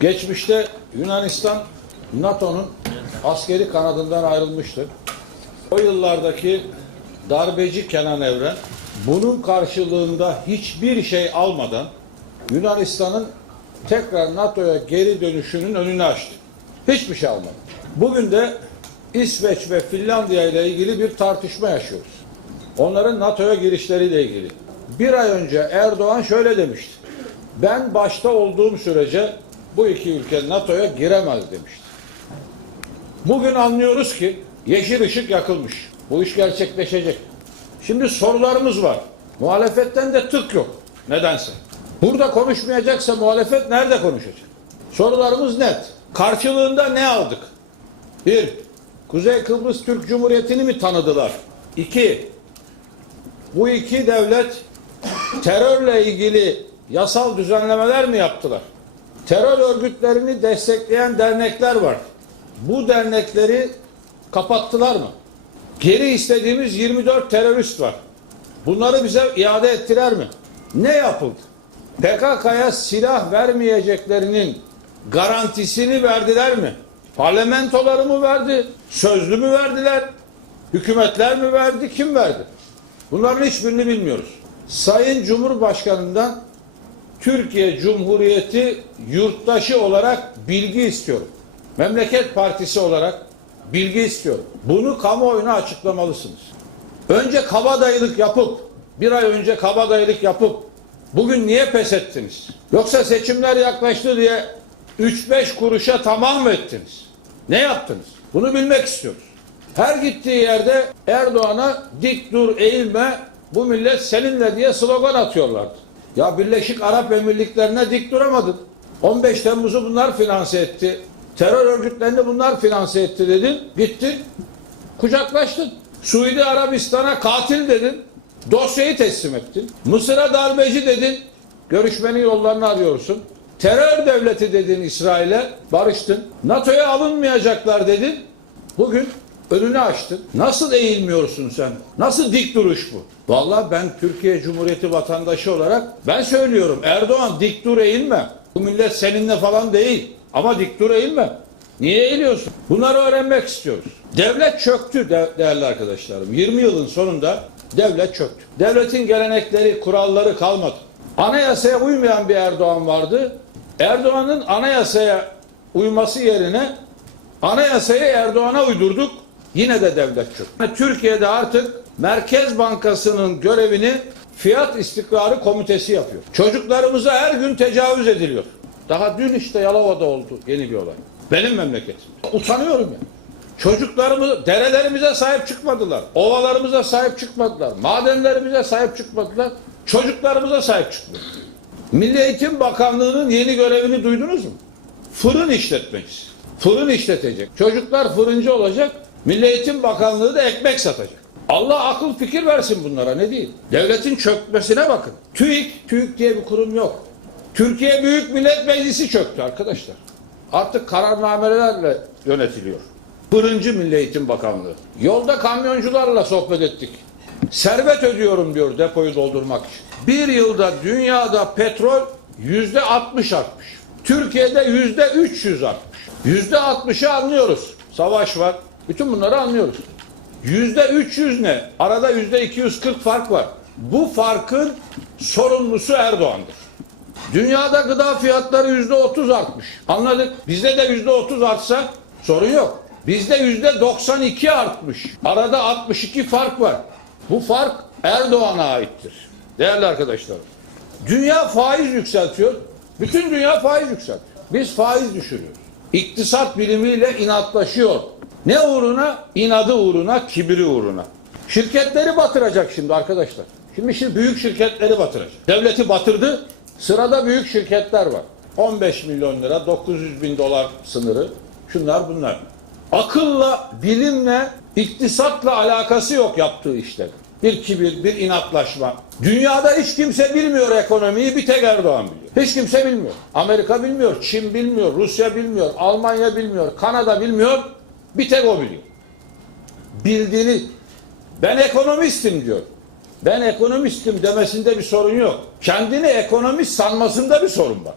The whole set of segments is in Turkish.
Geçmişte Yunanistan NATO'nun askeri kanadından ayrılmıştır. O yıllardaki darbeci Kenan Evren bunun karşılığında hiçbir şey almadan Yunanistan'ın tekrar NATO'ya geri dönüşünün önünü açtı. Hiçbir şey almadı. Bugün de İsveç ve Finlandiya ile ilgili bir tartışma yaşıyoruz. Onların NATO'ya girişleriyle ilgili. Bir ay önce Erdoğan şöyle demişti. Ben başta olduğum sürece bu iki ülke NATO'ya giremez demişti. Bugün anlıyoruz ki yeşil ışık yakılmış. Bu iş gerçekleşecek. Şimdi sorularımız var. Muhalefetten de tık yok. Nedense. Burada konuşmayacaksa muhalefet nerede konuşacak? Sorularımız net. Karşılığında ne aldık? Bir, Kuzey Kıbrıs Türk Cumhuriyeti'ni mi tanıdılar? İki, bu iki devlet terörle ilgili yasal düzenlemeler mi yaptılar? Terör örgütlerini destekleyen dernekler var. Bu dernekleri kapattılar mı? Geri istediğimiz 24 terörist var. Bunları bize iade ettiler mi? Ne yapıldı? PKK'ya silah vermeyeceklerinin garantisini verdiler mi? Parlamentoları mı verdi? Sözlü mü verdiler? Hükümetler mi verdi? Kim verdi? Bunların hiçbirini bilmiyoruz. Sayın Cumhurbaşkanı'ndan Türkiye Cumhuriyeti yurttaşı olarak bilgi istiyorum. Memleket Partisi olarak bilgi istiyorum. Bunu kamuoyuna açıklamalısınız. Önce kabadayılık yapıp, bir ay önce kabadayılık yapıp, bugün niye pes ettiniz? Yoksa seçimler yaklaştı diye 3-5 kuruşa tamam mı ettiniz? Ne yaptınız? Bunu bilmek istiyoruz. Her gittiği yerde Erdoğan'a dik dur eğilme bu millet seninle diye slogan atıyorlardı. Ya Birleşik Arap Emirlikleri'ne dik duramadın. 15 Temmuz'u bunlar finanse etti. Terör örgütlerini bunlar finanse etti dedin. Gittin. Kucaklaştın. Suudi Arabistan'a katil dedin. Dosyayı teslim ettin. Mısır'a darbeci dedin. Görüşmenin yollarını arıyorsun. Terör devleti dedin İsrail'e. Barıştın. NATO'ya alınmayacaklar dedin. Bugün önünü açtın. Nasıl eğilmiyorsun sen? Nasıl dik duruş bu? Vallahi ben Türkiye Cumhuriyeti vatandaşı olarak ben söylüyorum. Erdoğan dik dur eğilme. Bu millet seninle falan değil. Ama dik dur eğilme. Niye eğiliyorsun? Bunları öğrenmek istiyoruz. Devlet çöktü de- değerli arkadaşlarım. 20 yılın sonunda devlet çöktü. Devletin gelenekleri, kuralları kalmadı. Anayasaya uymayan bir Erdoğan vardı. Erdoğan'ın anayasaya uyması yerine Anayasayı Erdoğan'a uydurduk. Yine de devlet çöktü. Türkiye'de artık Merkez Bankası'nın görevini Fiyat İstikrarı Komitesi yapıyor. Çocuklarımıza her gün tecavüz ediliyor. Daha dün işte Yalova'da oldu yeni bir olay. Benim memleketim. Utanıyorum ya. Çocuklarımız, derelerimize sahip çıkmadılar. Ovalarımıza sahip çıkmadılar. Madenlerimize sahip çıkmadılar. Çocuklarımıza sahip çıkmadılar. Milli Eğitim Bakanlığı'nın yeni görevini duydunuz mu? Fırın işletmecisi. Fırın işletecek. Çocuklar fırıncı olacak. Milli Eğitim Bakanlığı da ekmek satacak. Allah akıl fikir versin bunlara ne diyeyim. Devletin çökmesine bakın. TÜİK, TÜİK diye bir kurum yok. Türkiye Büyük Millet Meclisi çöktü arkadaşlar. Artık kararnamelerle yönetiliyor. Fırıncı Milli Eğitim Bakanlığı. Yolda kamyoncularla sohbet ettik. Servet ödüyorum diyor depoyu doldurmak için. Bir yılda dünyada petrol yüzde 60 artmış. Türkiye'de yüzde 300 artmış. Yüzde 60'ı anlıyoruz. Savaş var. Bütün bunları anlıyoruz. Yüzde 300 ne? Arada yüzde 240 fark var. Bu farkın sorumlusu Erdoğan'dır. Dünyada gıda fiyatları yüzde 30 artmış. Anladık. Bizde de yüzde 30 artsa sorun yok. Bizde yüzde 92 artmış. Arada 62 fark var. Bu fark Erdoğan'a aittir. Değerli arkadaşlar. Dünya faiz yükseltiyor. Bütün dünya faiz yükseltiyor. Biz faiz düşürüyoruz. İktisat bilimiyle inatlaşıyor. Ne uğruna? İnadı uğruna, kibiri uğruna. Şirketleri batıracak şimdi arkadaşlar. Şimdi şimdi büyük şirketleri batıracak. Devleti batırdı. Sırada büyük şirketler var. 15 milyon lira, 900 bin dolar sınırı. Şunlar bunlar. Akılla, bilimle, iktisatla alakası yok yaptığı işler. Bir kibir, bir inatlaşma. Dünyada hiç kimse bilmiyor ekonomiyi, bir tek Erdoğan biliyor. Hiç kimse bilmiyor. Amerika bilmiyor, Çin bilmiyor, Rusya bilmiyor, Almanya bilmiyor, Kanada bilmiyor. Bir tek o biliyor. Bildiğini, ben ekonomistim diyor. Ben ekonomistim demesinde bir sorun yok. Kendini ekonomist sanmasında bir sorun var.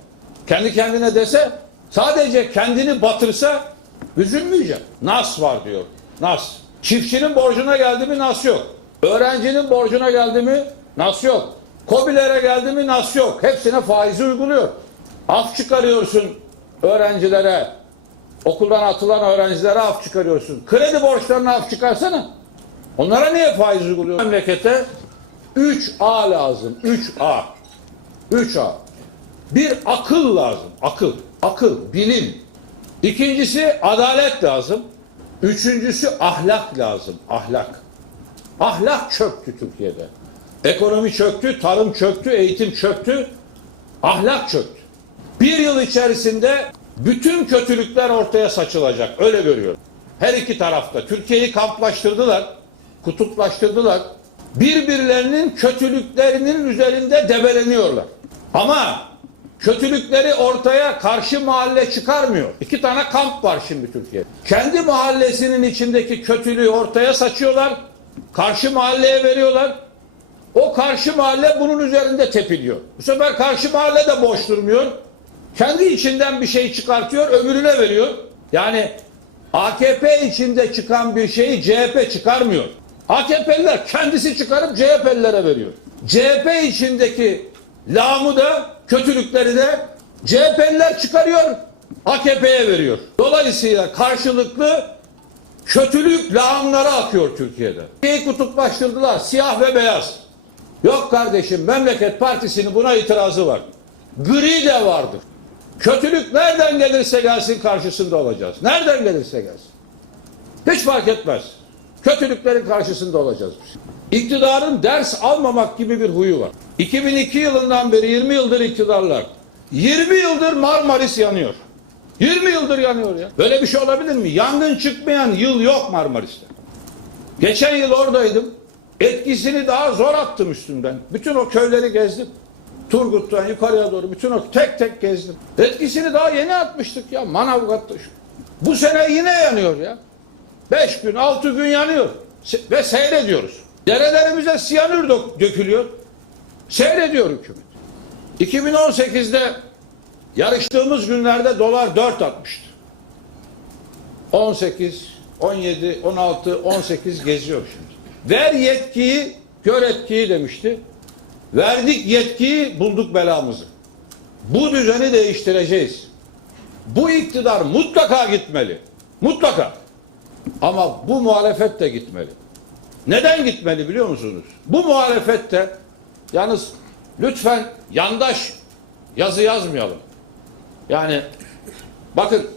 Kendi kendine dese Sadece kendini batırsa üzülmeyecek. Nas var diyor. Nas. Çiftçinin borcuna geldi mi nas yok. Öğrencinin borcuna geldi mi nas yok. Kobilere geldi mi nas yok. Hepsine faizi uyguluyor. Af çıkarıyorsun öğrencilere. Okuldan atılan öğrencilere af çıkarıyorsun. Kredi borçlarına af çıkarsana. Onlara niye faiz uyguluyor? Memlekete 3A lazım. 3A. 3A. Bir akıl lazım. Akıl. Akıl. Bilim. İkincisi adalet lazım. Üçüncüsü ahlak lazım. Ahlak. Ahlak çöktü Türkiye'de. Ekonomi çöktü, tarım çöktü, eğitim çöktü, ahlak çöktü. Bir yıl içerisinde bütün kötülükler ortaya saçılacak. Öyle görüyorum. Her iki tarafta. Türkiye'yi kamplaştırdılar, kutuplaştırdılar. Birbirlerinin kötülüklerinin üzerinde debeleniyorlar. Ama kötülükleri ortaya karşı mahalle çıkarmıyor. İki tane kamp var şimdi Türkiye'de. Kendi mahallesinin içindeki kötülüğü ortaya saçıyorlar. Karşı mahalleye veriyorlar. O karşı mahalle bunun üzerinde tepiniyor. Bu sefer karşı mahalle de boş durmuyor. Kendi içinden bir şey çıkartıyor, öbürüne veriyor. Yani AKP içinde çıkan bir şeyi CHP çıkarmıyor. AKP'liler kendisi çıkarıp CHP'lilere veriyor. CHP içindeki lağmı da kötülükleri de CHP'liler çıkarıyor, AKP'ye veriyor. Dolayısıyla karşılıklı kötülük lağımlara akıyor Türkiye'de. Şeyi kutuplaştırdılar, siyah ve beyaz. Yok kardeşim, Memleket Partisi'nin buna itirazı var. Gri de vardır. Kötülük nereden gelirse gelsin karşısında olacağız. Nereden gelirse gelsin. Hiç fark etmez. Kötülüklerin karşısında olacağız. İktidarın ders almamak gibi bir huyu var. 2002 yılından beri 20 yıldır iktidarlar. 20 yıldır Marmaris yanıyor. 20 yıldır yanıyor ya. Böyle bir şey olabilir mi? Yangın çıkmayan yıl yok Marmaris'te. Geçen yıl oradaydım. Etkisini daha zor attım üstümden. Bütün o köyleri gezdim. Turgut'tan yukarıya doğru bütün o tek tek gezdim. Etkisini daha yeni atmıştık ya Manavgat'ta. Bu sene yine yanıyor ya. Beş gün, altı gün yanıyor. Ve seyrediyoruz. Derelerimize siyanür dök- dökülüyor. Seyrediyor hükümet. 2018'de yarıştığımız günlerde dolar 4 atmıştı. 18, 17, 16, 18 geziyor şimdi. Ver yetkiyi, gör etkiyi demişti. Verdik yetkiyi, bulduk belamızı. Bu düzeni değiştireceğiz. Bu iktidar mutlaka gitmeli. Mutlaka. Ama bu muhalefet de gitmeli. Neden gitmeli biliyor musunuz? Bu muhalefette yalnız lütfen yandaş yazı yazmayalım. Yani bakın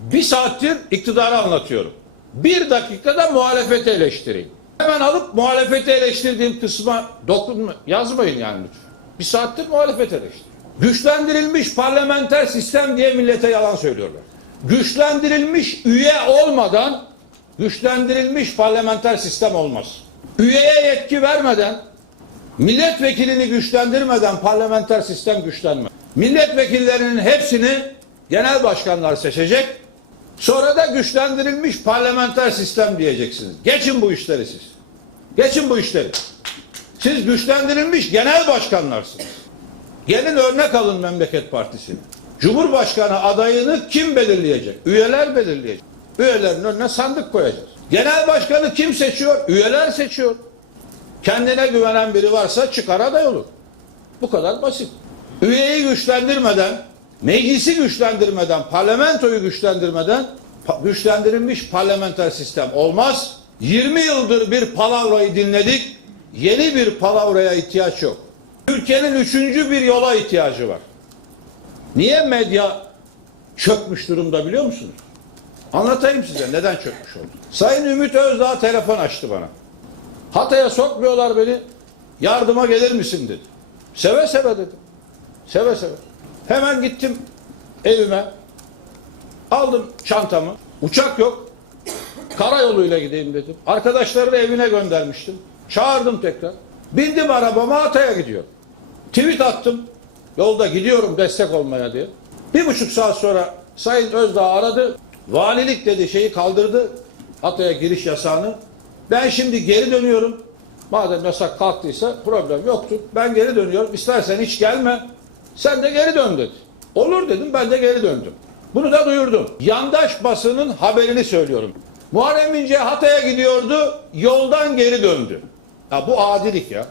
bir saattir iktidarı anlatıyorum. Bir dakikada muhalefeti eleştireyim. Hemen alıp muhalefeti eleştirdiğim kısma dokunma, yazmayın yani lütfen. Bir saattir muhalefet eleştir. Güçlendirilmiş parlamenter sistem diye millete yalan söylüyorlar. Güçlendirilmiş üye olmadan güçlendirilmiş parlamenter sistem olmaz. Üyeye yetki vermeden milletvekilini güçlendirmeden parlamenter sistem güçlenmez. Milletvekillerinin hepsini genel başkanlar seçecek. Sonra da güçlendirilmiş parlamenter sistem diyeceksiniz. Geçin bu işleri siz. Geçin bu işleri. Siz güçlendirilmiş genel başkanlarsınız. Gelin örnek alın Memleket Partisi'ni. Cumhurbaşkanı adayını kim belirleyecek? Üyeler belirleyecek. Üyelerin önüne sandık koyacağız. Genel başkanı kim seçiyor? Üyeler seçiyor. Kendine güvenen biri varsa çıkar aday olur. Bu kadar basit. Üyeyi güçlendirmeden, meclisi güçlendirmeden, parlamentoyu güçlendirmeden güçlendirilmiş parlamenter sistem olmaz. 20 yıldır bir palavrayı dinledik. Yeni bir palavraya ihtiyaç yok. Ülkenin üçüncü bir yola ihtiyacı var. Niye medya çökmüş durumda biliyor musunuz? Anlatayım size neden çökmüş oldu. Sayın Ümit Özdağ telefon açtı bana. Hatay'a sokmuyorlar beni. Yardıma gelir misin dedi. Seve seve dedim. Seve seve. Hemen gittim evime. Aldım çantamı. Uçak yok. Karayoluyla gideyim dedim. Arkadaşları evine göndermiştim. Çağırdım tekrar. Bindim arabama Hatay'a gidiyor. Tweet attım. Yolda gidiyorum destek olmaya diye. Bir buçuk saat sonra Sayın Özdağ aradı. Valilik dedi şeyi kaldırdı. Hatay'a giriş yasağını. Ben şimdi geri dönüyorum. Madem yasak kalktıysa problem yoktur. Ben geri dönüyorum. İstersen hiç gelme. Sen de geri dön dedi. Olur dedim ben de geri döndüm. Bunu da duyurdum. Yandaş basının haberini söylüyorum. Muharrem İnce Hatay'a gidiyordu, yoldan geri döndü. Ya bu adilik ya.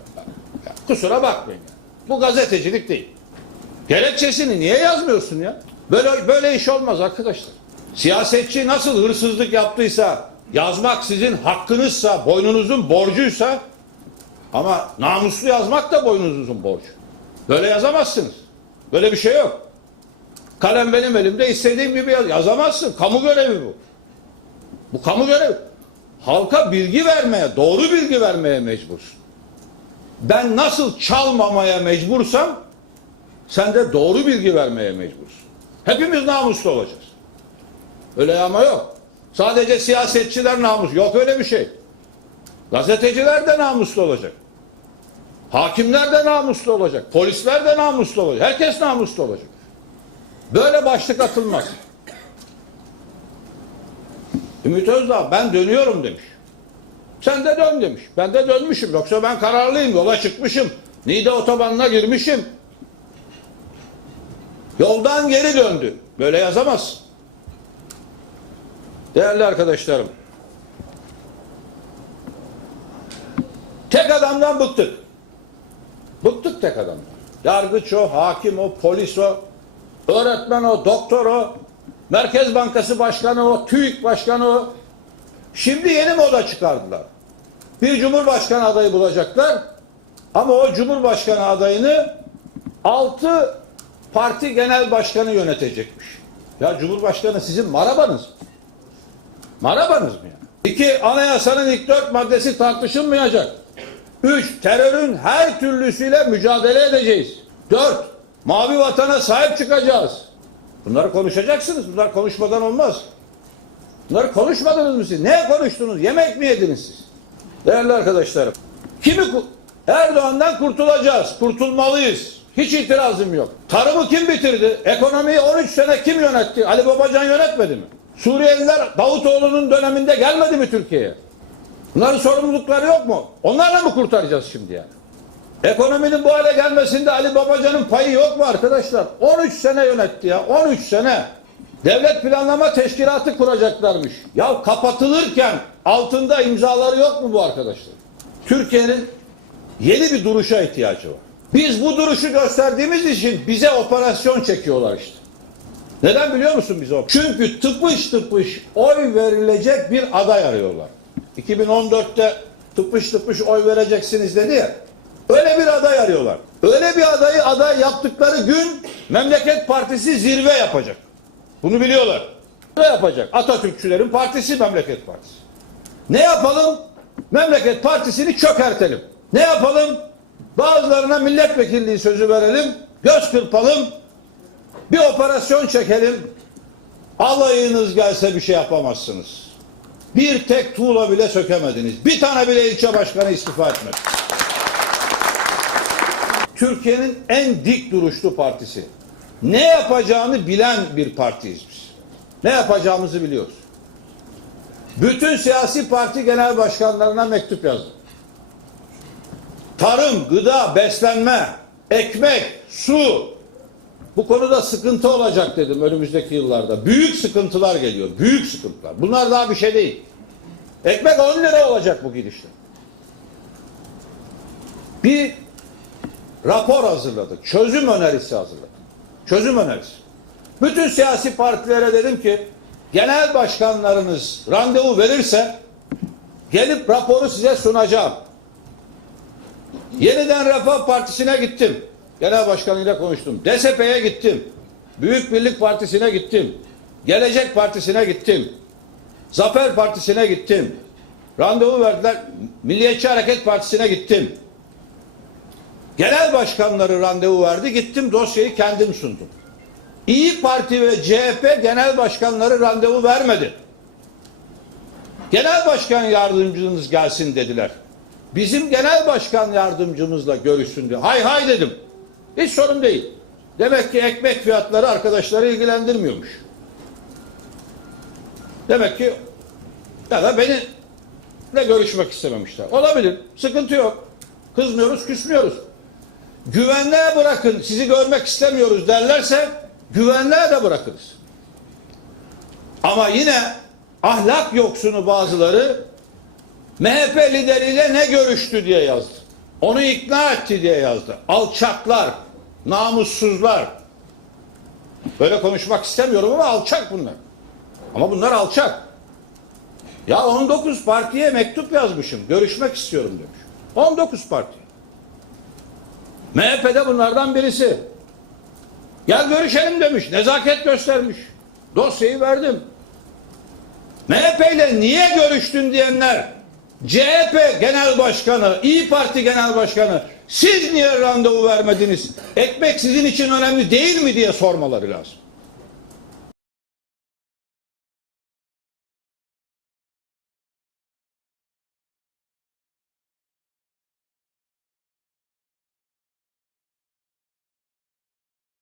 ya kusura bakmayın. Bu gazetecilik değil. Gerekçesini niye yazmıyorsun ya? Böyle böyle iş olmaz arkadaşlar. Siyasetçi nasıl hırsızlık yaptıysa, yazmak sizin hakkınızsa, boynunuzun borcuysa ama namuslu yazmak da boynunuzun borcu. Böyle yazamazsınız. Böyle bir şey yok. Kalem benim elimde istediğim gibi yaz. Yazamazsın. Kamu görevi bu. Bu kamu görevi. Halka bilgi vermeye, doğru bilgi vermeye mecbursun. Ben nasıl çalmamaya mecbursam sen de doğru bilgi vermeye mecbursun. Hepimiz namuslu olacağız. Öyle ama yok. Sadece siyasetçiler namus. Yok öyle bir şey. Gazeteciler de namuslu olacak. Hakimler de namuslu olacak. Polisler de namuslu olacak. Herkes namuslu olacak. Böyle başlık atılmaz. Ümit Özdağ ben dönüyorum demiş. Sen de dön demiş. Ben de dönmüşüm. Yoksa ben kararlıyım. Yola çıkmışım. Niğde otobanına girmişim. Yoldan geri döndü. Böyle yazamazsın. Değerli arkadaşlarım. Tek adamdan bıktık. Bıktık tek adamdan. Yargıç o, hakim o, polis o, öğretmen o, doktor o, Merkez Bankası Başkanı o, TÜİK Başkanı o. Şimdi yeni moda çıkardılar. Bir Cumhurbaşkanı adayı bulacaklar. Ama o Cumhurbaşkanı adayını altı parti genel başkanı yönetecekmiş. Ya Cumhurbaşkanı sizin marabanız mı? Marabanız mı yani? İki, anayasanın ilk dört maddesi tartışılmayacak. Üç, terörün her türlüsüyle mücadele edeceğiz. Dört, mavi vatana sahip çıkacağız. Bunları konuşacaksınız. Bunlar konuşmadan olmaz. Bunları konuşmadınız mı siz? Ne konuştunuz? Yemek mi yediniz siz? Değerli arkadaşlarım. Kimi Erdoğan'dan kurtulacağız. Kurtulmalıyız. Hiç itirazım yok. Tarımı kim bitirdi? Ekonomiyi 13 sene kim yönetti? Ali Babacan yönetmedi mi? Suriyeliler Davutoğlu'nun döneminde gelmedi mi Türkiye'ye? Bunların sorumlulukları yok mu? Onlarla mı kurtaracağız şimdi yani? Ekonominin bu hale gelmesinde Ali Babacan'ın payı yok mu arkadaşlar? 13 sene yönetti ya. 13 sene. Devlet Planlama Teşkilatı kuracaklarmış. Ya kapatılırken altında imzaları yok mu bu arkadaşlar? Türkiye'nin yeni bir duruşa ihtiyacı var. Biz bu duruşu gösterdiğimiz için bize operasyon çekiyorlar işte. Neden biliyor musun bize? Çünkü tıpış tıpış oy verilecek bir aday arıyorlar. 2014'te tıpış tıpış oy vereceksiniz dedi ya. Öyle bir aday arıyorlar. Öyle bir adayı aday yaptıkları gün Memleket Partisi zirve yapacak. Bunu biliyorlar. Ne yapacak? Atatürkçülerin partisi Memleket Partisi. Ne yapalım? Memleket Partisi'ni çökertelim. Ne yapalım? Bazılarına milletvekilliği sözü verelim, göz kırpalım, bir operasyon çekelim. Alayınız gelse bir şey yapamazsınız. Bir tek tuğla bile sökemediniz. Bir tane bile ilçe başkanı istifa etmedi. Türkiye'nin en dik duruşlu partisi. Ne yapacağını bilen bir partiyiz biz. Ne yapacağımızı biliyoruz. Bütün siyasi parti genel başkanlarına mektup yazdım. Tarım, gıda, beslenme, ekmek, su, bu konuda sıkıntı olacak dedim önümüzdeki yıllarda. Büyük sıkıntılar geliyor. Büyük sıkıntılar. Bunlar daha bir şey değil. Ekmek 10 lira olacak bu gidişle. Bir rapor hazırladık. Çözüm önerisi hazırladık. Çözüm önerisi. Bütün siyasi partilere dedim ki genel başkanlarınız randevu verirse gelip raporu size sunacağım. Yeniden Refah Partisi'ne gittim. Genel başkanıyla konuştum. DSP'ye gittim. Büyük Birlik Partisi'ne gittim. Gelecek Partisi'ne gittim. Zafer Partisi'ne gittim. Randevu verdiler. Milliyetçi Hareket Partisi'ne gittim. Genel başkanları randevu verdi. Gittim dosyayı kendim sundum. İyi Parti ve CHP genel başkanları randevu vermedi. Genel başkan yardımcınız gelsin dediler. Bizim genel başkan yardımcımızla görüşsün diye. Hay hay dedim. Hiç sorun değil. Demek ki ekmek fiyatları arkadaşları ilgilendirmiyormuş. Demek ki ya da beni ne görüşmek istememişler. Olabilir. Sıkıntı yok. Kızmıyoruz, küsmüyoruz. Güvenliğe bırakın. Sizi görmek istemiyoruz derlerse güvenliğe de bırakırız. Ama yine ahlak yoksunu bazıları MHP lideriyle ne görüştü diye yazdı. Onu ikna etti diye yazdı. Alçaklar, namussuzlar. Böyle konuşmak istemiyorum ama alçak bunlar. Ama bunlar alçak. Ya 19 partiye mektup yazmışım. Görüşmek istiyorum demiş. 19 parti. MHP'de bunlardan birisi. Gel görüşelim demiş. Nezaket göstermiş. Dosyayı verdim. MHP ile niye görüştün diyenler CHP Genel Başkanı, İyi Parti Genel Başkanı siz niye randevu vermediniz? Ekmek sizin için önemli değil mi diye sormaları lazım.